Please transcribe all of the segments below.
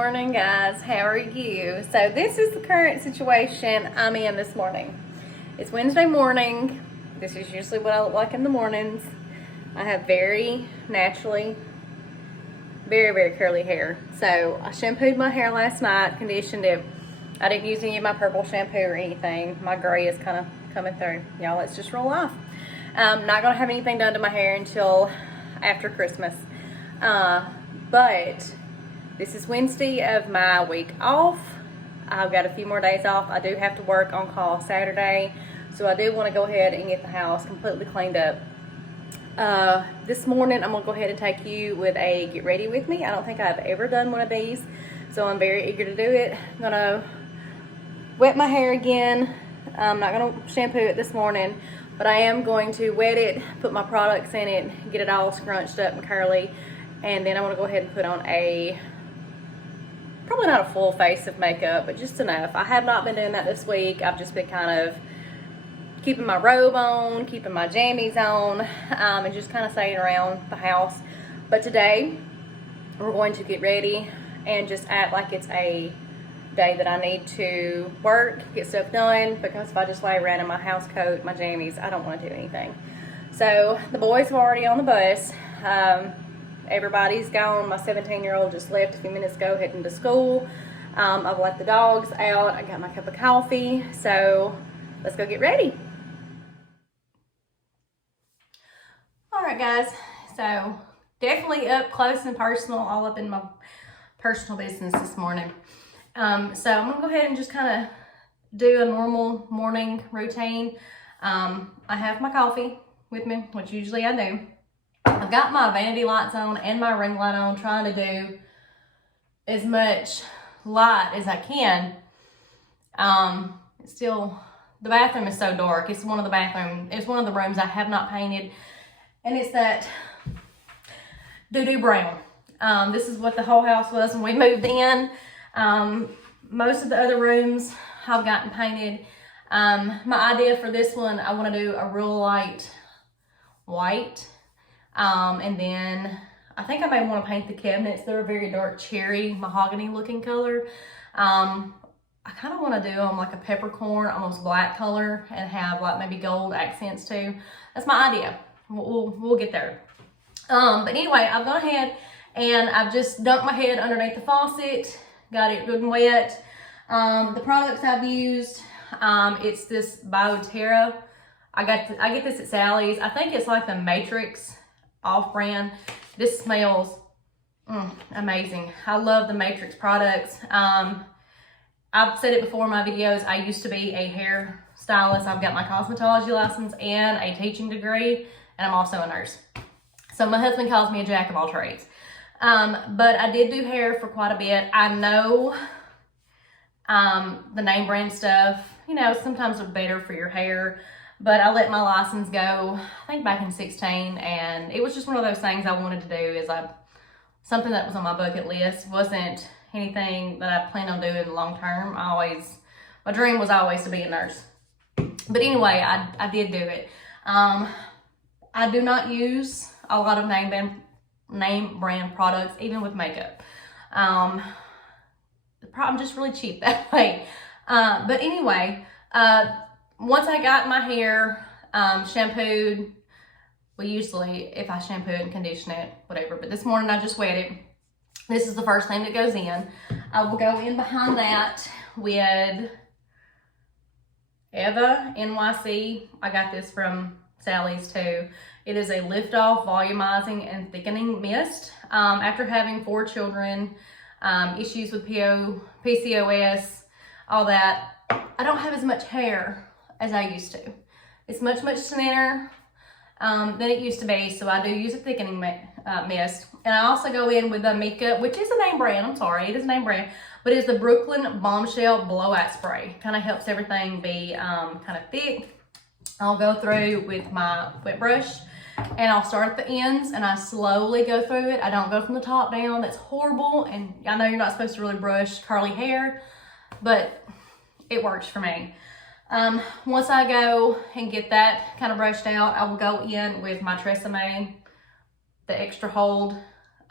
morning, guys. How are you? So this is the current situation I'm in this morning. It's Wednesday morning. This is usually what I look like in the mornings. I have very naturally, very curly hair. So I shampooed my hair last night, conditioned it. I didn't use any of my purple shampoo or anything. My gray is kind of coming through. Y'all, let's just roll off. I'm not going to have anything done to my hair until after Christmas. But this is Wednesday of my week off. I've got a few more days off. I do have to work on call Saturday, so I do want to go ahead and get the house completely cleaned up. This morning I'm going to go ahead and take you with a get ready with me. I don't think I've ever done one of these, so I'm very eager to do it. I'm going to wet my hair again. I'm not going to shampoo it this morning, but I am going to wet it, put my products in it, get it all scrunched up and curly, and then I want to go ahead and put on probably not a full face of makeup, but just enough. I have not been doing that this week. I've just been kind of keeping my robe on, keeping my jammies on, and just kind of staying around the house. But today, we're going to get ready and just act like it's a day that I need to work, get stuff done, because if I just lay around in my house coat, my jammies, I don't want to do anything. So the boys are already on the bus. Everybody's gone. My 17-year-old just left a few minutes ago, heading to school. I've let the dogs out. I got my cup of coffee. So let's go get ready. All right, guys. So definitely up close and personal, all up in my personal business this morning. So I'm going to go ahead and just kind of do a normal morning routine. I have my coffee with me, which usually I do. I've got my vanity lights on and my ring light on, trying to do as much light as I can. It's still, the bathroom is so dark. It's one of the rooms I have not painted, and it's that doo-doo brown. This is what the whole house was when we moved in. Most of the other rooms I've gotten painted. My idea for this one, I want to do a real light white. And then I think I may want to paint the cabinets. They're a very dark cherry mahogany looking color. I kind of want to do them like a peppercorn, almost black color, and have like maybe gold accents too. That's my idea. We'll get there. But anyway, I've gone ahead and I've just dunked my head underneath the faucet, got it good and wet. The products I've used, it's this BioTerra. I get this at Sally's. I think it's like the Matrix off-brand. This smells amazing. I love the Matrix products. I've said it before in my videos, I used to be a hair stylist. I've got my cosmetology license and a teaching degree, and I'm also a nurse. So my husband calls me a jack of all trades. But I did do hair for quite a bit. I know the name brand stuff, you know, sometimes are better for your hair. But I let my license go, I think back in 16, and it was just one of those things I wanted to do. Is something that was on my bucket list. Wasn't anything that I planned on doing long term. My dream was always to be a nurse. But anyway, I did do it. I do not use a lot of name brand products, even with makeup. I'm just really cheap that way. But anyway, once I got my hair shampooed, if I shampoo it and condition it, whatever. But this morning I just wet it. This is the first thing that goes in. I will go in behind that with Eva NYC. I got this from Sally's too. It is a lift off, volumizing, and thickening mist. After having 4 children, issues with PCOS, all that, I don't have as much hair as I used to. It's much thinner than it used to be, so I do use a thickening mist. And I also go in with the Mika, which is a name brand, I'm sorry, it is a name brand, but it's the Brooklyn Bombshell Blowout Spray. Kind of helps everything be kind of thick. I'll go through with my wet brush, and I'll start at the ends, and I slowly go through it. I don't go from the top down. That's horrible, and I know you're not supposed to really brush curly hair, but it works for me. Once I go and get that kind of brushed out, I will go in with my Tresemme, the extra hold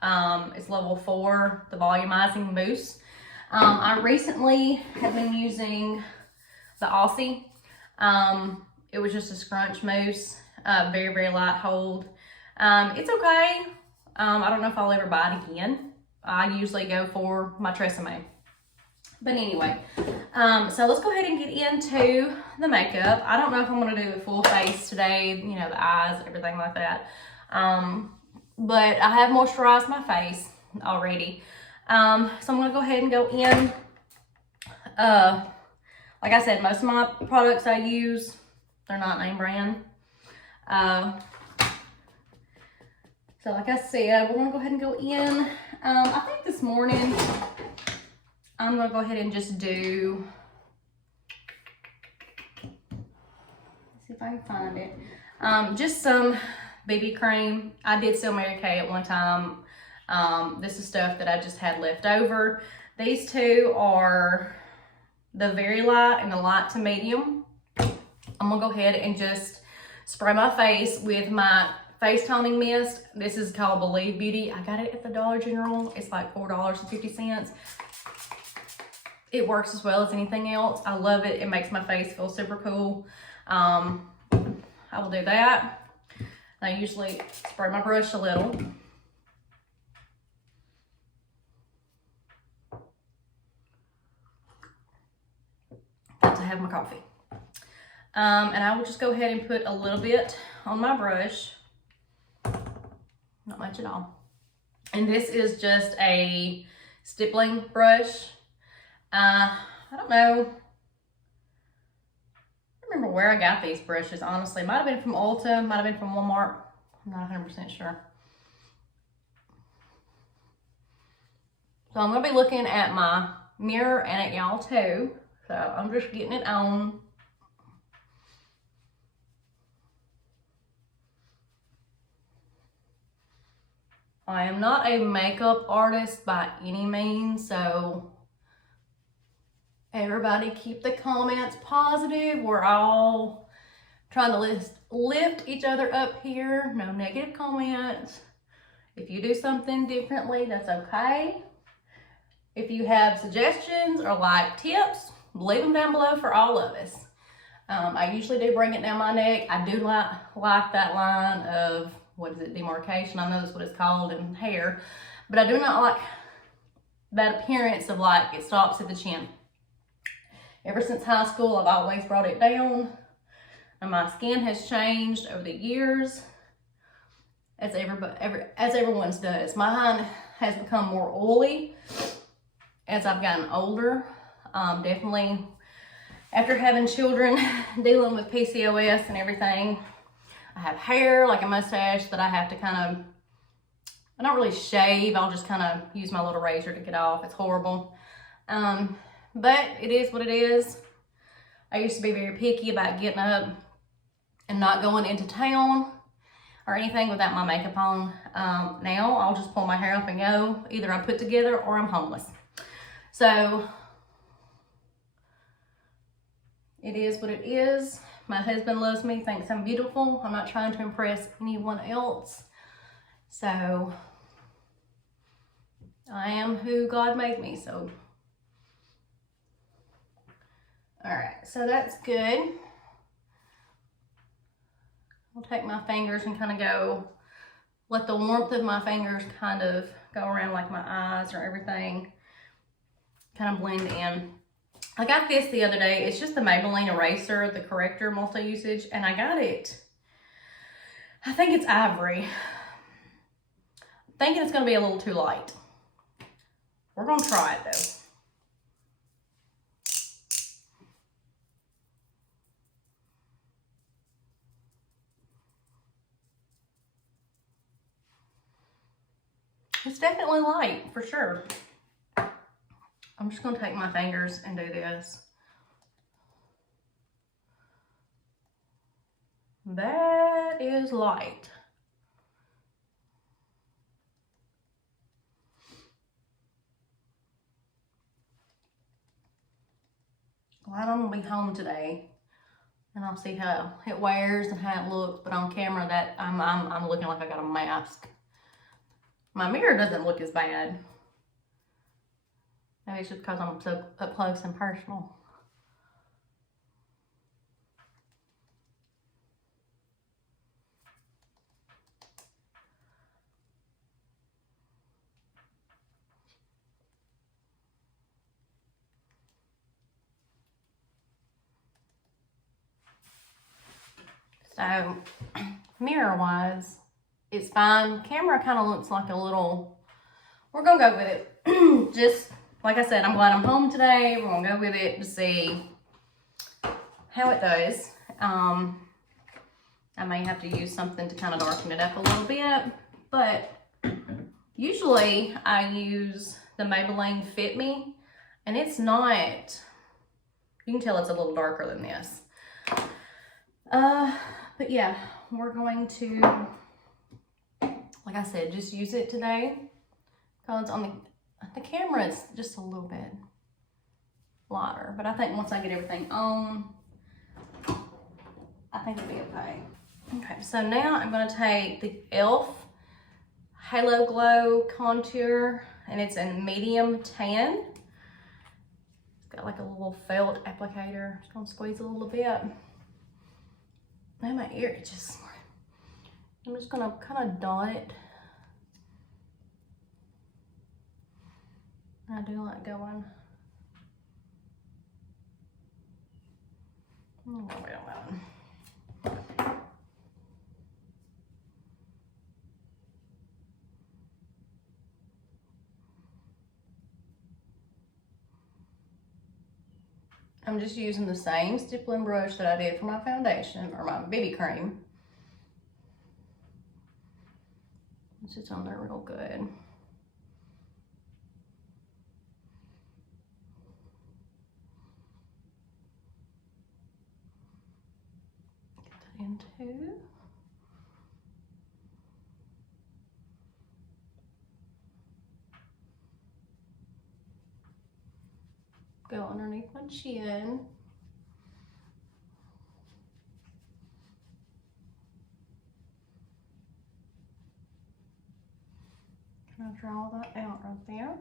It's level 4, the volumizing mousse. I recently have been using the Aussie. It was just a scrunch mousse, very, very light hold. It's okay. I don't know if I'll ever buy it again. I usually go for my Tresemme. But anyway, so let's go ahead and get into the makeup. I don't know if I'm gonna do the full face today, you know, the eyes, everything like that. But I have moisturized my face already. So I'm gonna go ahead and go in. Like I said, most of my products I use, they're not name brand. So like I said, we're gonna go ahead and go in. I think this morning, I'm gonna go ahead and just do, let's see if I can find it. Just some BB cream. I did sell Mary Kay at one time. This is stuff that I just had left over. These two are the very light and the light to medium. I'm gonna go ahead and just spray my face with my face toning mist. This is called Believe Beauty. I got it at the Dollar General. It's like $4.50. It works as well as anything else. I love it. It makes my face feel super cool. I will do that. I usually spray my brush a little. Got to have my coffee. And I will just go ahead and put a little bit on my brush. Not much at all. And this is just a stippling brush. I don't know. I don't remember where I got these brushes, honestly. Might have been from Ulta, might have been from Walmart. I'm not 100% sure. So I'm going to be looking at my mirror and at y'all too. So I'm just getting it on. I am not a makeup artist by any means, so everybody keep the comments positive. We're all trying to lift each other up here. No negative comments. If you do something differently, that's okay. If you have suggestions or like tips, leave them down below for all of us. I usually do bring it down my neck. I do like that line of, what is it, demarcation? I know that's what it's called in hair. But I do not like that appearance of like it stops at the chin. Ever since high school, I've always brought it down. And my skin has changed over the years, as everyone's does. Mine has become more oily as I've gotten older. Definitely after having children, dealing with PCOS and everything. I have hair, like a mustache, that I have to kind of, I don't really shave. I'll just kind of use my little razor to get off. It's horrible. But it is what it is. I used to be very picky about getting up and not going into town or anything without my makeup on. Now I'll just pull my hair up and go. Either I'm put together or I'm homeless. So it is what it is. My husband loves me, thinks I'm beautiful. I'm not trying to impress anyone else. So I am who God made me, so. All right, so that's good. I'll take my fingers and kind of go, let the warmth of my fingers kind of go around like my eyes or everything, kind of blend in. I got this the other day. It's just the Maybelline Eraser, the corrector multi-usage, and I got it. I think it's ivory. I'm thinking it's gonna be a little too light. We're gonna try it though. It's definitely light, for sure. I'm just gonna take my fingers and do this. That is light. Well, I'm gonna be home today, and I'll see how it wears and how it looks. But on camera, that I'm looking like I got a mask. My mirror doesn't look as bad. Maybe it's just because I'm so up close and personal. So, mirror-wise, it's fine. Camera kind of looks like a little, we're going to go with it. Just, like I said, I'm glad I'm home today. We're going to go with it to see how it does. I may have to use something to kind of darken it up a little bit, but usually I use the Maybelline Fit Me, and it's not, you can tell it's a little darker than this. But yeah, we're going to, like I said, just use it today. Because on the camera, it's just a little bit lighter. But I think once I get everything on, I think it'll be okay. Okay, so now I'm going to take the e.l.f. Halo Glow Contour, and it's in medium tan. It's got like a little felt applicator. Just going to squeeze a little bit. Now my ear, I'm just gonna kind of dot it. I do like going. I'm gonna wait on that one. I'm just using the same stippling brush that I did for my foundation or my BB cream. It's just on there real good. Get that in too. Go underneath my chin. Kind of draw that out right there.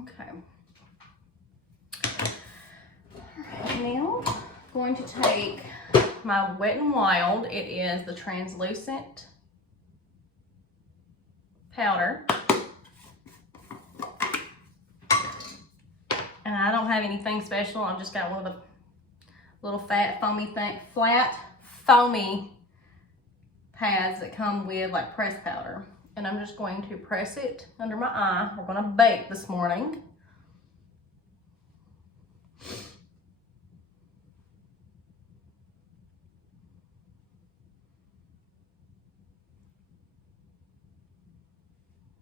Okay. All right, now I'm going to take my Wet n Wild. It is the translucent powder. And I don't have anything special. I've just got one of the little flat foamy pads that come with like pressed powder. And I'm just going to press it under my eye. We're gonna bake this morning.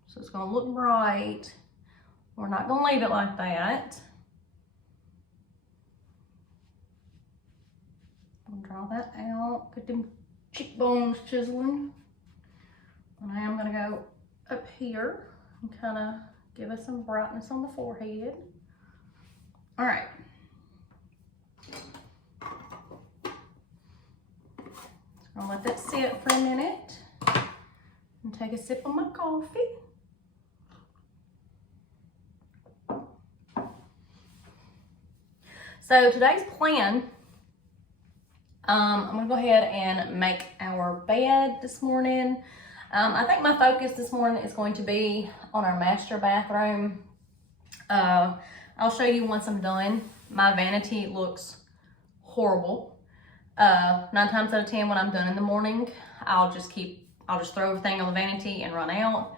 So it's gonna look bright. We're not gonna leave it like that. I'll draw that out, get them cheekbones chiseling. And I am gonna go up here and kind of give us some brightness on the forehead. All right. So I'll let that sit for a minute and take a sip of my coffee. So today's plan, I'm gonna go ahead and make our bed this morning. I think my focus this morning is going to be on our master bathroom. I'll show you once I'm done. My vanity looks horrible. 9 times out of 10 when I'm done in the morning, I'll just throw everything on the vanity and run out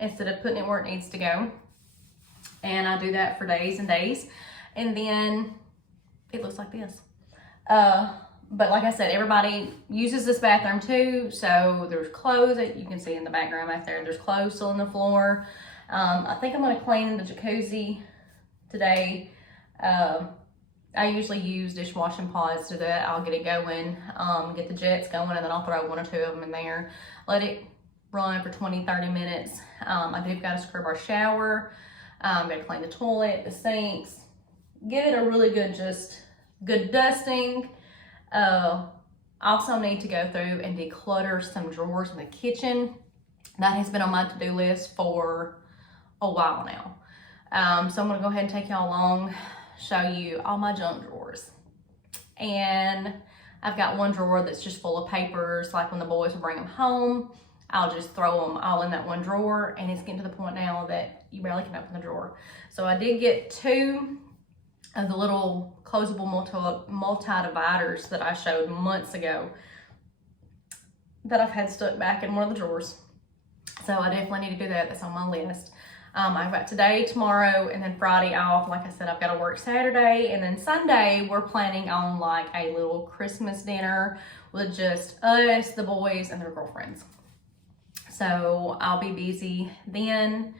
instead of putting it where it needs to go. And I do that for days and days. And then it looks like this. But like I said, everybody uses this bathroom too. So there's clothes that you can see in the background back there. There's clothes still on the floor. I think I'm gonna clean the jacuzzi today. I usually use dishwashing pods to do that. I'll get it going, get the jets going, and then I'll throw 1 or 2 of them in there. Let it run for 20-30 minutes. I do gotta scrub our shower. Gotta clean the toilet, the sinks. Give it a really good just good dusting. Also need to go through and declutter some drawers in the kitchen. That has been on my to-do list for a while now. So I'm gonna go ahead and take y'all along, show you all my junk drawers. And I've got one drawer that's just full of papers, like when the boys will bring them home, I'll just throw them all in that one drawer, and it's getting to the point now that you barely can open the drawer. So I did get 2 of the little closable multi-dividers that I showed months ago that I've had stuck back in one of the drawers. So I definitely need to do that. That's on my list. I've got today, tomorrow, and then Friday off. Like I said, I've got to work Saturday, and then Sunday we're planning on like a little Christmas dinner with just us, the boys, and their girlfriends. So I'll be busy then.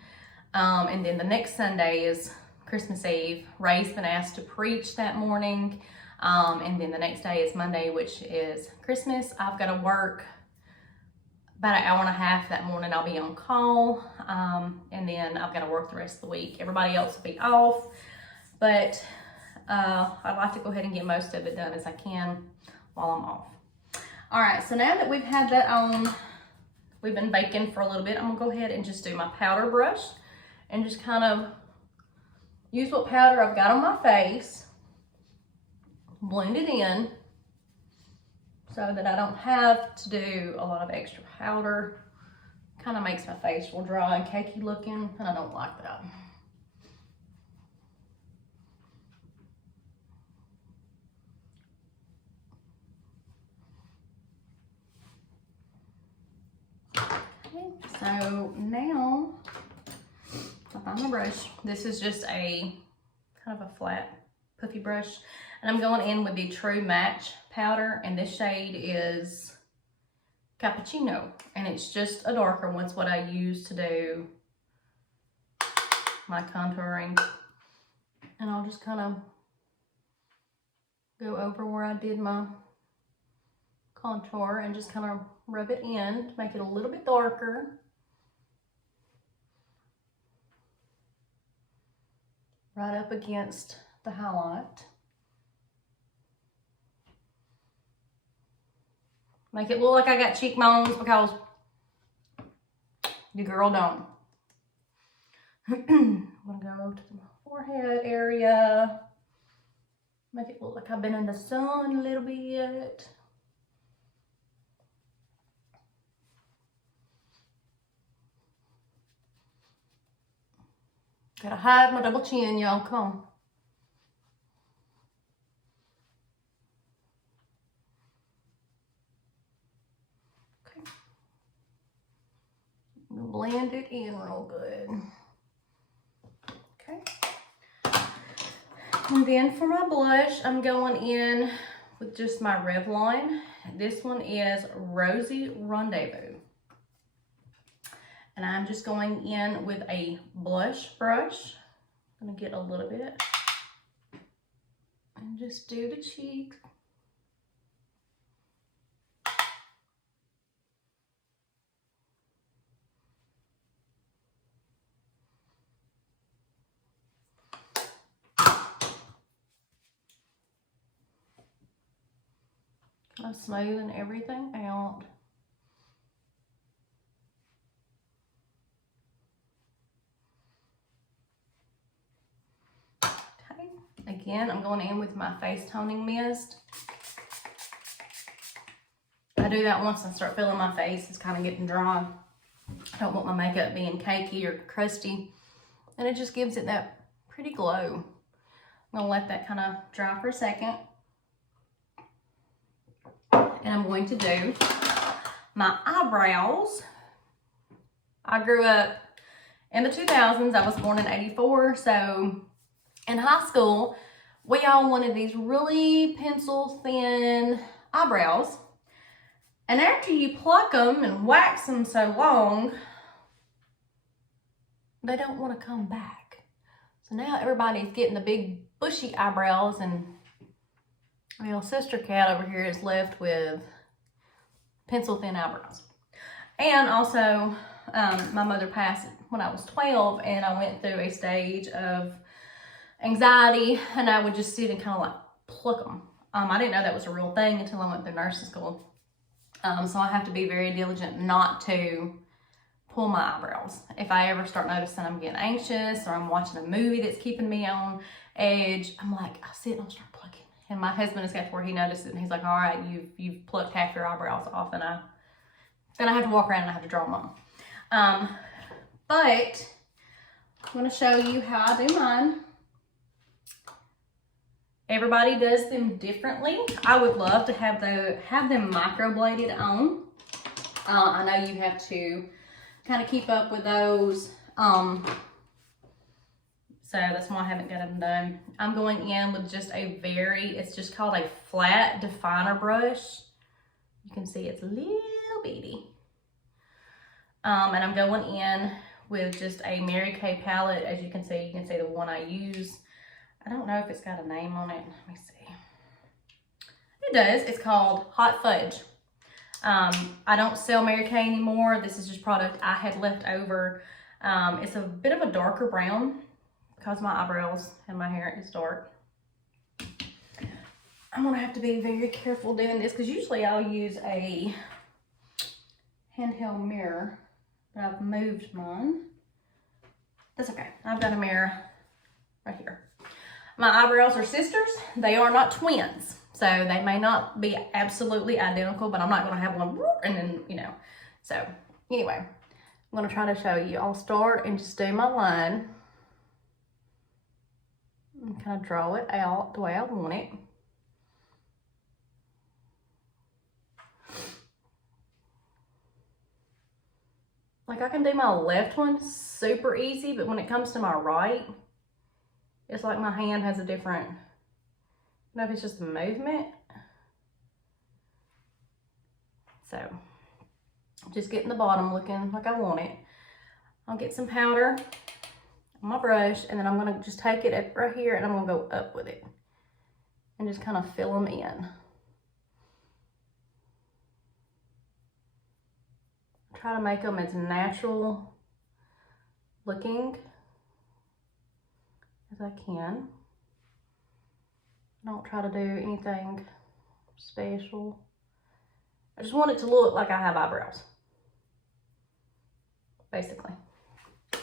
And then the next Sunday is Christmas Eve. Ray's been asked to preach that morning. And then the next day is Monday, which is Christmas. I've got to work about an hour and a half that morning. I'll be on call. And then I've got to work the rest of the week. Everybody else will be off. But I'd like to go ahead and get most of it done as I can while I'm off. All right, so now that we've had that on, we've been baking for a little bit, I'm gonna go ahead and just do my powder brush and just kind of use what powder I've got on my face, blend it in so that I don't have to do a lot of extra powder. Kind of makes my face real dry and cakey looking, and I don't like that. So now, I find my brush. This is just a kind of a flat, puffy brush. And I'm going in with the True Match powder. And this shade is Cappuccino. And it's just a darker one. It's what I use to do my contouring. And I'll just kind of go over where I did my contour and just kind of rub it in to make it a little bit darker. Right up against the highlight. Make it look like I got cheekbones because your girl don't. I'm gonna go to the forehead area. Make it look like I've been in the sun a little bit. Gotta hide my double chin, y'all. Come on. Okay. Blend it in real good. Okay. And then for my blush, I'm going in with just my Revlon. This one is Rosy Rendezvous. And I'm just going in with a blush brush. I'm gonna get a little bit and just do the cheeks. I'm smoothing everything out. Again, I'm going in with my face toning mist. I do that once I start feeling my face is kind of getting dry. I don't want my makeup being cakey or crusty. And it just gives it that pretty glow. I'm going to let that kind of dry for a second. And I'm going to do my eyebrows. I grew up in the 2000s. I was born in '84, so in high school, we all wanted these really pencil thin eyebrows. And after you pluck them and wax them so long, they don't want to come back. So now everybody's getting the big bushy eyebrows, and my little sister cat over here is left with pencil thin eyebrows. And also, my mother passed when I was 12, and I went through a stage of anxiety, and I would just sit and kind of like pluck them. I didn't know that was a real thing until I went through nursing school. So I have to be very diligent not to pull my eyebrows. If I ever start noticing I'm getting anxious or I'm watching a movie that's keeping me on edge, I'm like, I sit and I'll start plucking. And my husband has got to where he noticed it and he's like, all right, you've plucked half your eyebrows off, and then I have to walk around and I have to draw them on. But I'm going to show you how I do mine. Everybody does them differently. I would love to have them microbladed on. I know you have to kind of keep up with those. So that's why I haven't got them done. I'm going in with just it's just called a flat definer brush. You can see it's a little bitty. And I'm going in with just a Mary Kay palette. As you can see the one I use. I don't know if it's got a name on it. Let me see. It does. It's called Hot Fudge. I don't sell Mary Kay anymore. This is just product I had left over. It's a bit of a darker brown because my eyebrows and my hair is dark. I'm going to have to be very careful doing this because usually I'll use a handheld mirror, but I've moved mine. That's okay. I've got a mirror right here. My eyebrows are sisters. They are not twins. So they may not be absolutely identical, but I'm not going to have one and then, you know. So anyway, I'm going to try to show you. I'll start and just do my line. And kind of draw it out the way I want it. Like I can do my left one super easy, but when it comes to my right, it's like my hand has a different, I don't know if it's just the movement. So, just getting the bottom looking like I want it. I'll get some powder on my brush, and then I'm gonna just take it right here and I'm gonna go up with it. And just kind of fill them in. Try to make them as natural looking as I can. Don't try to do anything special. I just want it to look like I have eyebrows, basically. So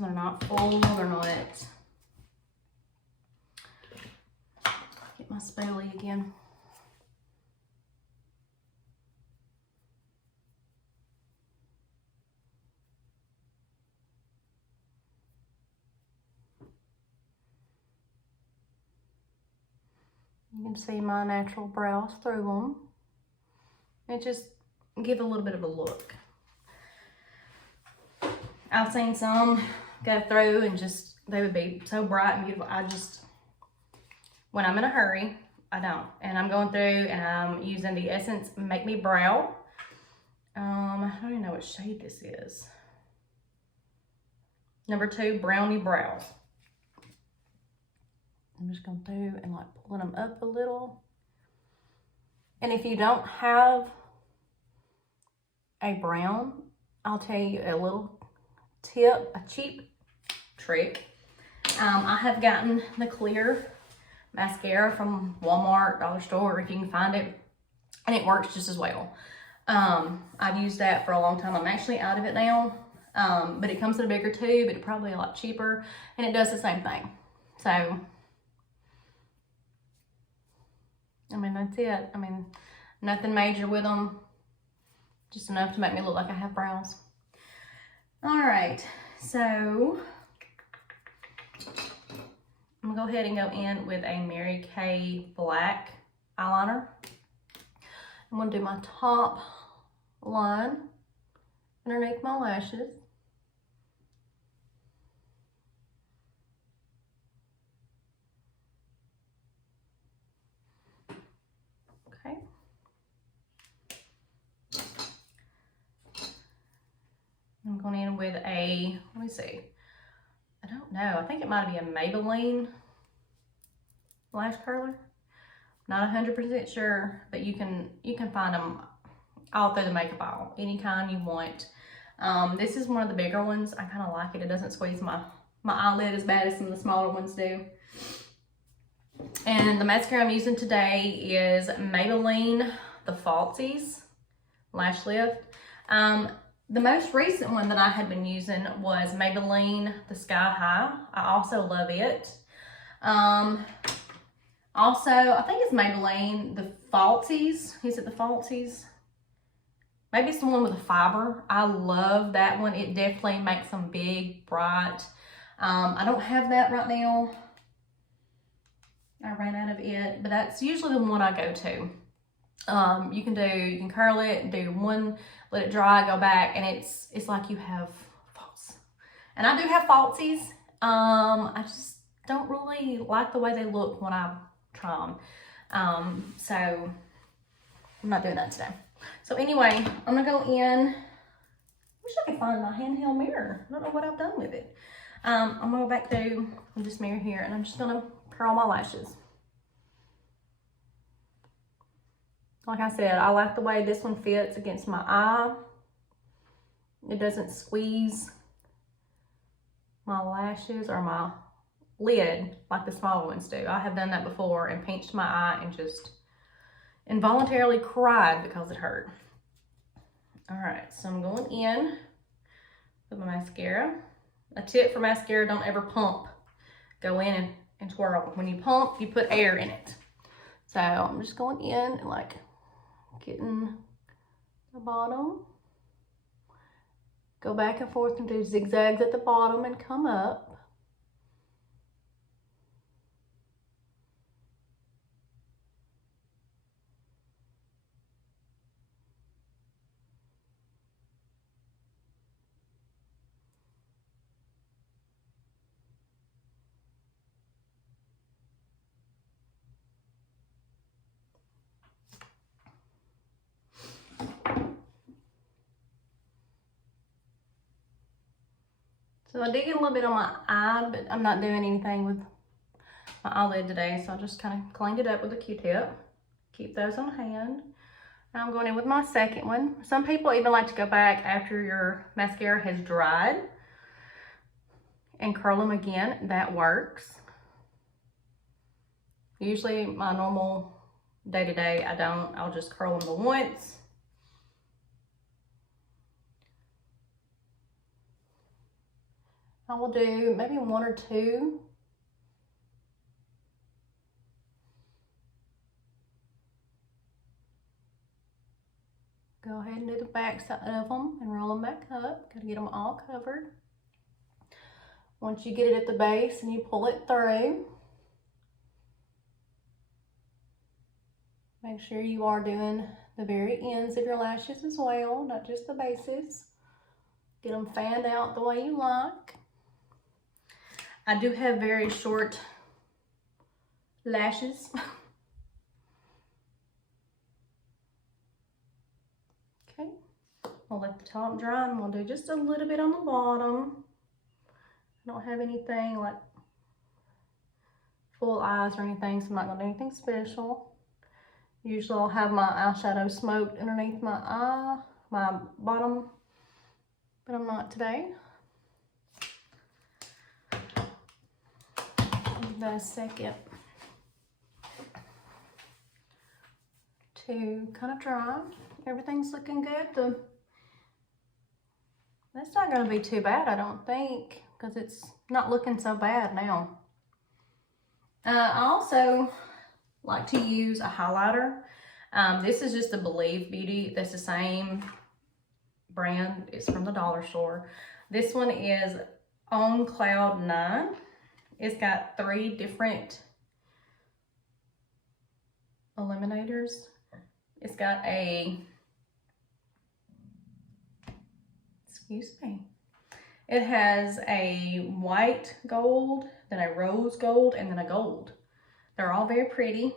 they're not full, they're not. Get my spoolie again. You can see my natural brows through them. And just give a little bit of a look. I've seen some go through and just, they would be so bright and beautiful. When I'm in a hurry, I don't. And I'm going through and I'm using the Essence Make Me Brow. I don't even know what shade this is. Number 2, Brownie Brows. I'm just going through and like pulling them up a little. And if you don't have a brown, I'll tell you a little tip, a cheap trick. I have gotten the clear mascara from Walmart, Dollar Store, if you can find it, and it works just as well. I've used that for a long time. I'm actually out of it now, but it comes in a bigger tube. It's probably a lot cheaper, and it does the same thing. So, I mean, that's it. I mean, nothing major with them. Just enough to make me look like I have brows. All right, so I'm gonna go ahead and go in with a Mary Kay black eyeliner. I'm gonna do my top line underneath my lashes. Okay. I'm going in with a, let me see, I don't know, I think it might be a Maybelline lash curler. Not 100% sure, but you can find them all through the makeup aisle, any kind you want. This is one of the bigger ones. I kind of like it. It doesn't squeeze my eyelid as bad as some of the smaller ones do. And the mascara I'm using today is Maybelline the Falsies Lash Lift. The most recent one that I had been using was Maybelline the Sky High. I also love it. Also, I think it's Maybelline the Falsies. Is it the Falsies? Maybe it's the one with the fiber. I love that one. It definitely makes them big, bright. I don't have that right now. I ran out of it, but that's usually the one I go to. You can curl it, do one, let it dry, go back, and it's like you have false. And I do have falsies. I just don't really like the way they look when I try them. So I'm not doing that today. So anyway, I'm gonna go in. Wish I could find my handheld mirror. I don't know what I've done with it. I'm gonna go back through this mirror here, and I'm just gonna curl my lashes. Like I said, I like the way this one fits against my eye. It doesn't squeeze my lashes or my lid like the smaller ones do. I have done that before and pinched my eye and just involuntarily cried because it hurt. All right, so I'm going in with my mascara. A tip for mascara, don't ever pump. Go in and twirl. When you pump, you put air in it. So I'm just going in and like getting the bottom. Go back and forth and do zigzags at the bottom and come up. So I did get a little bit on my eye, but I'm not doing anything with my eyelid today, so I just kind of cleaned it up with a Q-tip. Keep those on hand. Now I'm going in with my second one. Some people even like to go back after your mascara has dried and curl them again. That works. Usually my normal day-to-day, I don't. I'll just curl them once. I will do maybe one or two. Go ahead and do the back side of them and roll them back up. Gotta get them all covered. Once you get it at the base and you pull it through, make sure you are doing the very ends of your lashes as well, not just the bases. Get them fanned out the way you like. I do have very short lashes. Okay, I'll let the top dry and we'll do just a little bit on the bottom. I don't have anything like full eyes or anything, so I'm not gonna do anything special. Usually I'll have my eyeshadow smoked underneath my eye, my bottom, but I'm not today. Give that a second to kind of dry. Everything's looking good. That's not going to be too bad, I don't think, because it's not looking so bad now. I also like to use a highlighter. This is just a Believe Beauty. That's the same brand. It's from the dollar store. This one is On Cloud 9. It's got 3 different illuminators. It's got a, excuse me, it has a white gold, then a rose gold, and then a gold. They're all very pretty.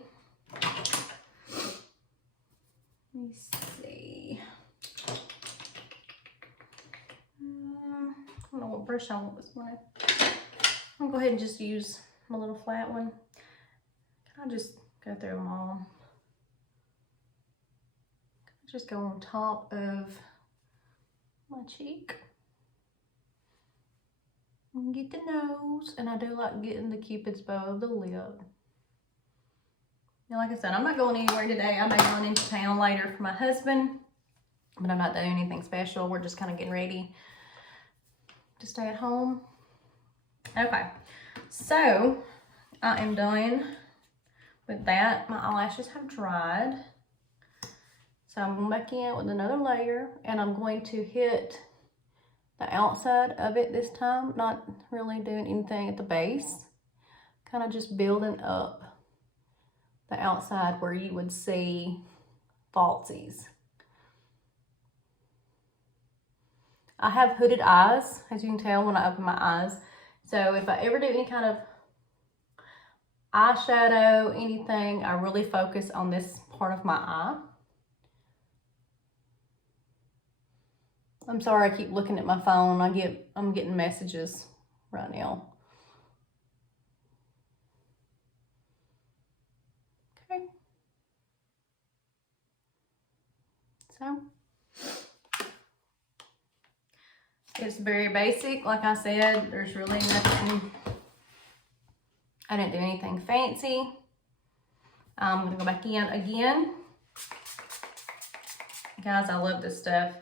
Let me see. I don't know what brush I want this morning. I'm gonna go ahead and just use my little flat one. I'll just go through them all. Just go on top of my cheek. And get the nose, and I do like getting the cupid's bow of the lip. And like I said, I'm not going anywhere today. I may be going into town later for my husband, but I'm not doing anything special. We're just kind of getting ready to stay at home. Okay, so I am done with that. My eyelashes have dried. So I'm going back in with another layer, and I'm going to hit the outside of it this time, not really doing anything at the base, kind of just building up the outside where you would see falsies. I have hooded eyes, as you can tell when I open my eyes. So if I ever do any kind of eyeshadow, anything, I really focus on this part of my eye. I'm sorry I keep looking at my phone. I'm getting messages right now. Okay. So it's very basic. Like I said, there's really nothing. I didn't do anything fancy. I'm gonna go back in again. Guys, I love this stuff.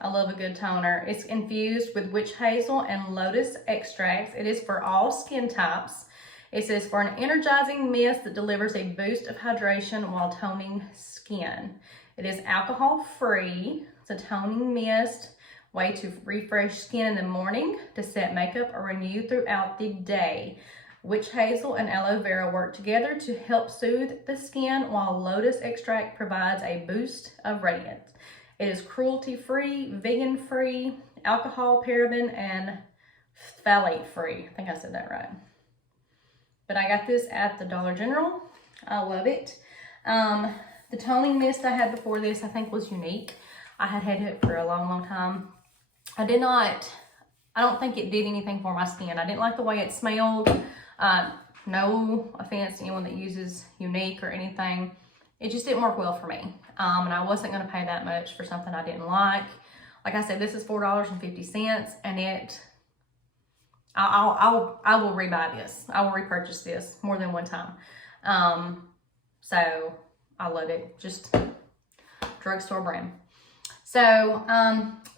I love a good toner. It's infused with witch hazel and lotus extracts. It is for all skin types. It says for an energizing mist that delivers a boost of hydration while toning skin. It is alcohol free. It's a toning mist, way to refresh skin in the morning, to set makeup or renew throughout the day. Witch hazel and aloe vera work together to help soothe the skin, while lotus extract provides a boost of radiance. It is cruelty-free, vegan-free, alcohol, paraben, and phthalate-free. I think I said that right. But I got this at the Dollar General. I love it. The toning mist I had before this, I think, was unique. I had had it for a long, long time. I don't think it did anything for my skin. I didn't like the way it smelled. No offense to anyone that uses Unique or anything. It just didn't work well for me. And I wasn't going to pay that much for something I didn't like. Like I said, this is $4.50, and I will rebuy this. I will repurchase this more than one time. So I love it. Just drugstore brand. So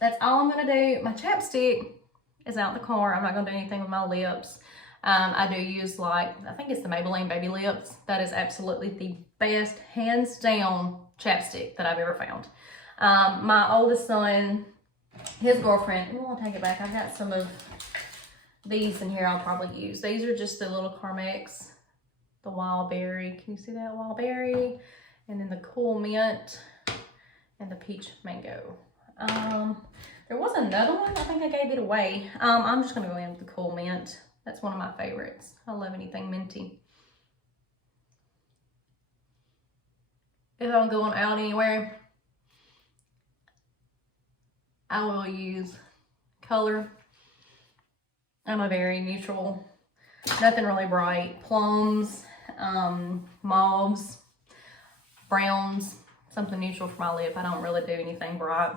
that's all I'm going to do. My chapstick is out in the car. I'm not going to do anything with my lips. I do use, I think it's the Maybelline Baby Lips. That is absolutely the best, hands down, chapstick that I've ever found. My oldest son, his girlfriend, we'll take it back. I've got some of these in here I'll probably use. These are just the little Carmex, the wild berry. Can you see that wild berry? And then the cool mint and the peach mango. There was another one. I think I gave it away. I'm just going to go in with the cool mint. That's one of my favorites. I love anything minty. If I'm going out anywhere, I will use color. I'm a very neutral, nothing really bright. Plums, mauves, browns, something neutral for my lip. I don't really do anything bright.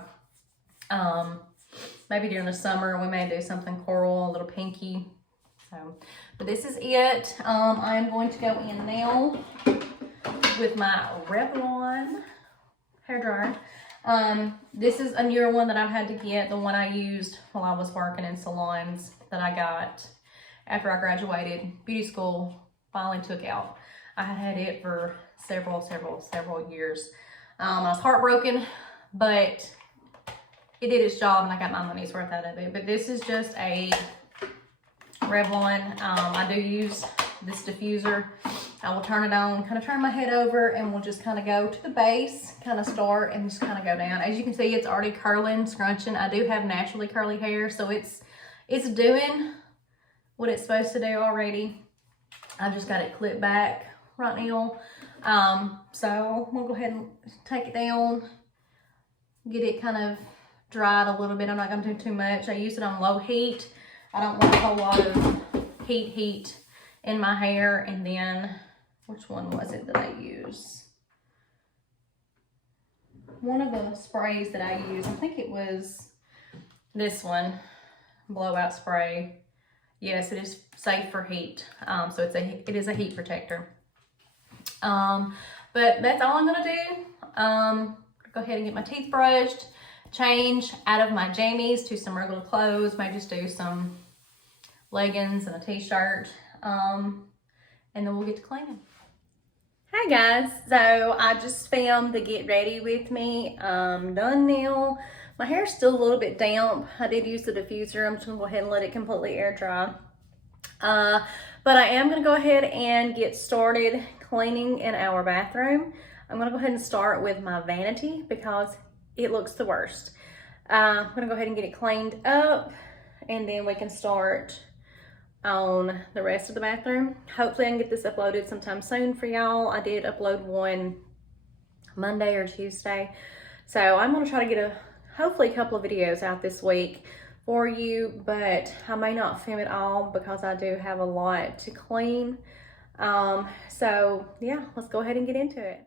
Maybe during the summer we may do something coral, a little pinky. But this is it. I am going to go in now with my Revlon hairdryer. This is a newer one that I've had to get. The one I used while I was working in salons that I got after I graduated beauty school, finally took out. I had it for several years. I was heartbroken, but it did its job and I got my money's worth out of it. But this is just a Revlon. I do use this diffuser. I will turn it on, kind of turn my head over, and we'll just kind of go to the base, kind of start and just kind of go down. As you can see, it's already curling, scrunching. I do have naturally curly hair, so it's doing what it's supposed to do already. I've just got it clipped back right now. So we'll go ahead and take it down, get it kind of dried a little bit. I'm not going to do too much. I use it on low heat. I don't want a whole lot of heat in my hair. And then, which one was it that I used? One of the sprays that I used, I think it was this one, blowout spray. Yes, it is safe for heat. So it is a heat protector. But that's all I'm gonna do. Go ahead and get my teeth brushed, change out of my jammies to some regular clothes, might just do some leggings and a t-shirt, and then we'll get to cleaning. Hi guys, so I just filmed the get ready with me. Done now. My hair's still a little bit damp. I did use the diffuser. I'm just gonna go ahead and let it completely air dry. But I am gonna go ahead and get started cleaning in our bathroom. I'm gonna go ahead and start with my vanity because it looks the worst. I'm gonna go ahead and get it cleaned up, and then we can start on the rest of the bathroom. Hopefully I can get this uploaded sometime soon for y'all. I did upload one Monday or Tuesday. So I'm gonna try to get hopefully a couple of videos out this week for you, but I may not film it all because I do have a lot to clean. So yeah, let's go ahead and get into it.